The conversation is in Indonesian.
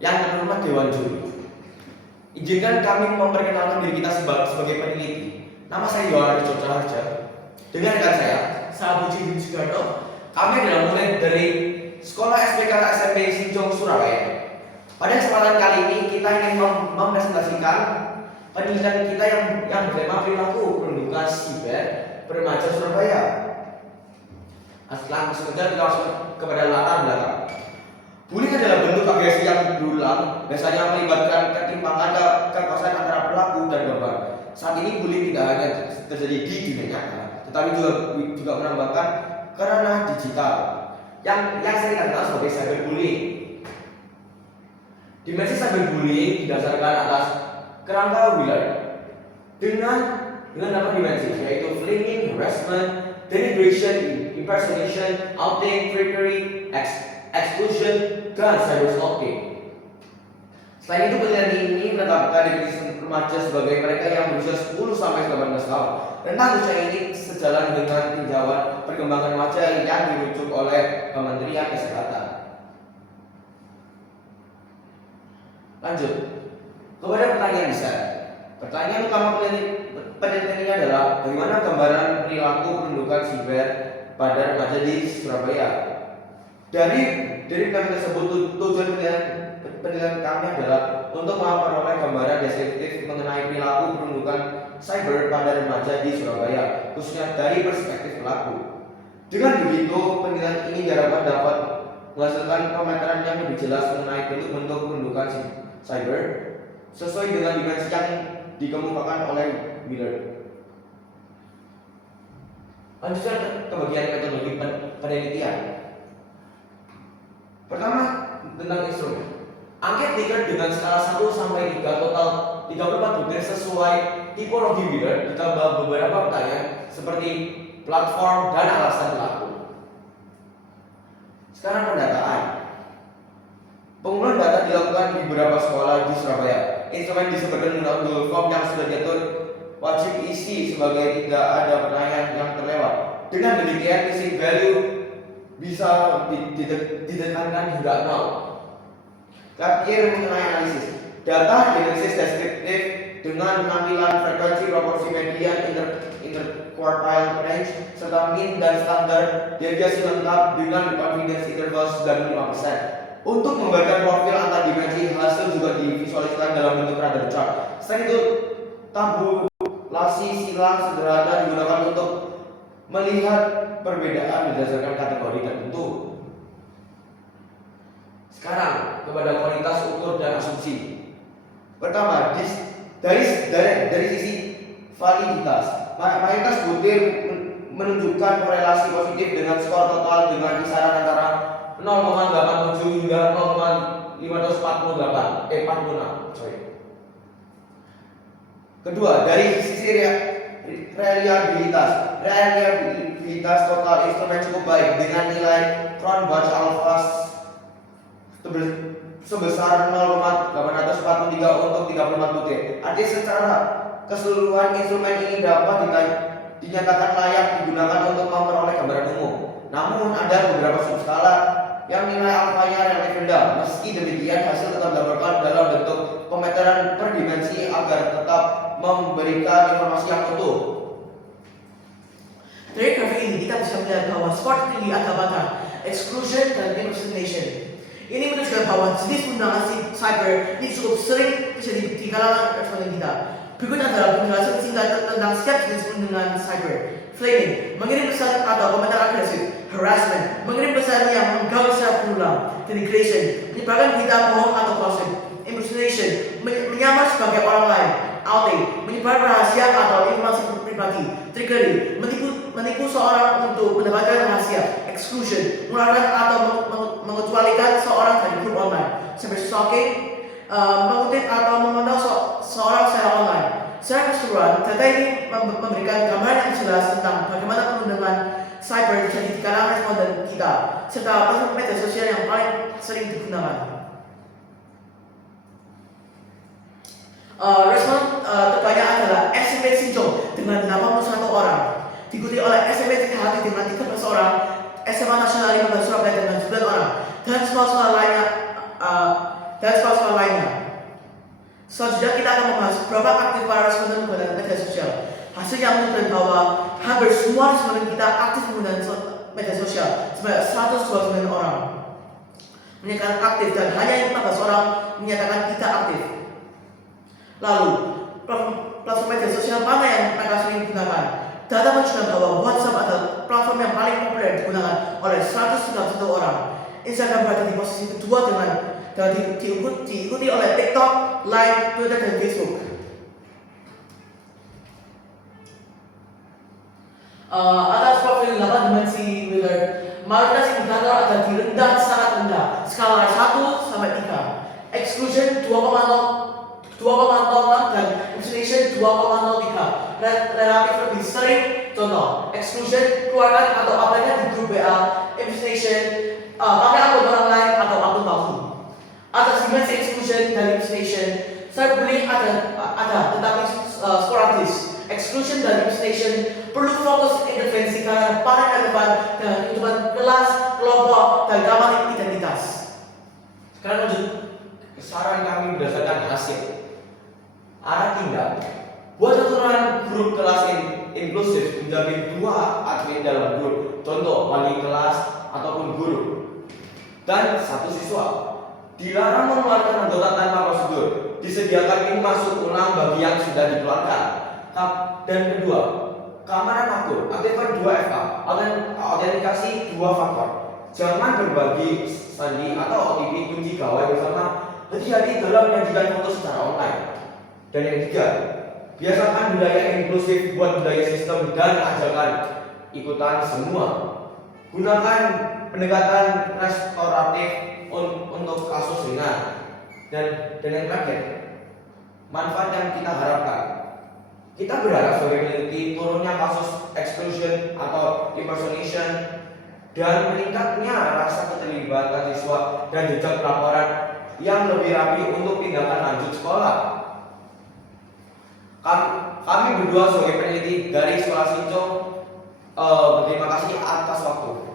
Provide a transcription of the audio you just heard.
Yang terhormat Dewan Juri, izinkan kami memperkenalkan diri kita sebagai peneliti. Nama saya Yohana Harja. Dengan rekan saya Budi bin Sugarto. Kami adalah murid dari Sekolah SPK SMP Sinjong Surabaya. Pada kesempatan kali ini kita ingin mempresentasikan penelitian kita yang bertema perilaku perlindungan siber remaja Surabaya. Langsung saja kita langsung kepada latar belakang. Bullying adalah bentuk agresi yang berulang, biasanya melibatkan ketimpangan kekuasaan antara pelaku dan korban. Saat ini bullying tidak hanya terjadi di dunia nyata, tetapi juga menambahkan ke ranah digital yang sering dikenal sebagai cyberbullying. Dimensi cyberbullying didasarkan atas kerangka Wheeler dengan 8 dimensi, yaitu flaming, harassment, denigration, impersonation, outing, trickery, exclusion, dan cyberstalking. Selain itu, penelitian ini menetapkan definisi remaja sebagai mereka yang berusia 10-18 tahun. Rentang usia ini sejalan dengan tinjauan perkembangan remaja yang dirujuk oleh Kementerian Kesehatan. Lanjut kepada pertanyaan besar. Pertanyaan utama penelitian ini adalah bagaimana gambaran perilaku perlindungan siber pada remaja di Surabaya. Dari kami tersebut, tujuan penelitian kami adalah untuk memperoleh gambaran deskriptif mengenai perilaku perlindungan cyber pada remaja di Surabaya, khususnya dari perspektif pelaku. Dengan begitu, penelitian ini diharapkan dapat menghasilkan pemaparan yang lebih jelas mengenai bentuk-bentuk perlindungan cyber sesuai dengan dimensi yang dikemukakan oleh Wheeler. Lanjutkan ke bagian metodologi penelitian. Pertama, tentang instrumen. Angket trigger dengan skala 1 sampai 3, total 34 butir sesuai tipologi Wheeler, ditambah beberapa pertanyaan seperti platform dan alasan pelaku. Sekarang pendataan. Pengumpulan data dilakukan di beberapa sekolah di Surabaya. Instrumen disebarkan menggunakan Google Form yang sudah diatur wajib isi sebagai tidak ada pertanyaan yang terlewat. Dengan demikian, missing value bisa ditekankan hingga 0. Terakhir, mengenai analisis. Data analisis deskriptif dengan penampilan frekuensi proporsi median interquartile range serta mean dan standar deviasi lengkap dengan confidence interval 95%. Untuk membagikan profil antar dimensi, hasil juga divisualisasikan dalam bentuk radar chart. Selain itu, tabulasi silang sederhana digunakan untuk melihat perbedaan berdasarkan kategori tertentu. Sekarang kepada kualitas ukur dan asumsi. Pertama, dari sisi validitas, mayoritas butir menunjukkan korelasi positif dengan skor total dengan kisaran antara 0,87 hingga 0,548 46. Kedua, dari sisi reliabilitas total instrumen cukup baik dengan nilai Cron Batch Alpha sebesar 0,843 untuk 34 butir. Artinya secara keseluruhan instrumen ini dapat dinyatakan layak digunakan untuk memperoleh gambaran umum. Namun ada beberapa subskala yang nilai alfanya relatif rendah. Meski demikian, hasil tetap dilaporkan dalam bentuk pemeteran per dimensi agar tetap memberikan informasi yang utuh. Dari grafik ini kita bisa melihat bahwa skor tinggi antara exclusion dan impersonation. Ini menunjukkan bahwa jenis perlindungan cyber ini cukup sering terjadi di kalangan responden kita. Berikut adalah penjelasan singkat tentang setiap jenis perlindungan cyber. Flaming, mengirim pesan atau komentar agresif. Harassment, mengirim pesan yang mengganggu secara berulang. Denigration, menyebarkan berita bohong atau gossip. Impersonation, menyamar sebagai orang lain. Outing, menyebar rahasia atau informasi pribadi. Trickery, menipu seorang untuk mendapatkan rahasia. Exclusion, mengeluarkan atau mengecualikan seorang dari grup online. Cyberstalking, mengutip atau memantau seorang secara online. Secara keseluruhan, data ini memberikan gambaran yang jelas tentang bagaimana perlindungan cyber terjadi di kalangan responden kita, serta platform media sosial yang paling sering digunakan. Respon terbanyak adalah SMP Sinjong dengan 81 orang, diikuti oleh SMP Tirtahati dengan 13 orang, SMA Nasional 15 Surabaya dengan 9 orang, dan sekolah-sekolah lainnya Selanjutnya kita akan membahas berapa aktif para responden menggunakan media sosial. Hasilnya menunjukkan bahwa hampir semua responden kita aktif menggunakan media sosial, sebanyak 129 orang menyatakan aktif dan hanya 14 orang menyatakan tidak aktif. Lalu, platform media sosial mana yang mereka sering gunakan? Data menunjukkan bahwa WhatsApp adalah platform yang paling populer digunakan oleh 131 orang. Instagram berada di posisi kedua dengan diikuti oleh TikTok, Line, Twitter, dan Facebook. Atas profil 8 dimensi Wheeler, mayoritas indikator ada di rendah sangat rendah, skala 1 sampai 3. Exclusion 2,06 dan impersonation 2,03. Relatif lebih sering. Contoh, exclusion keluarkan atau apanya di grup WA, impersonation pakai akun orang lain atau akun palsu. Atas dimensi exclusion dan impersonation, cyberbullying ada tetapi sporadis. Exclusion dan impersonation perlu fokus intervensi karena paling relevan dengan kehidupan kelas, kelompok, dan keamanan identitas. Sekarang lanjut ke saran kami berdasarkan hasil. Arah tindak, buat aturan grup kelas inklusif menjamin 2 admin dalam grup, contoh wali kelas ataupun guru, dan 1 siswa. Dilarang mengeluarkan anggota tanpa prosedur. Disediakan pintu masuk ulang bagi yang sudah dikeluarkan. Dan kedua, keamanan akun, aktifkan 2FA, autentikasi 2 faktor. Jangan berbagi sandi atau OTP kunci gawai bersama. Hati-hati dalam menyajikan foto secara online. Dan yang ketiga, biasakan budaya inklusif buat budaya sistem dan ajarkan ikutan semua. Gunakan pendekatan restoratif untuk kasus ringan. Dan yang terakhir, manfaat yang kita harapkan. Kita berharap sebagai peneliti turunnya kasus exclusion atau impersonation dan meningkatnya rasa keterlibatan siswa dan jejak pelaporan yang lebih rapi untuk tindakan lanjut sekolah. Kami berdua sebagai peneliti dari Sekolah Sinco berterima kasih atas waktu.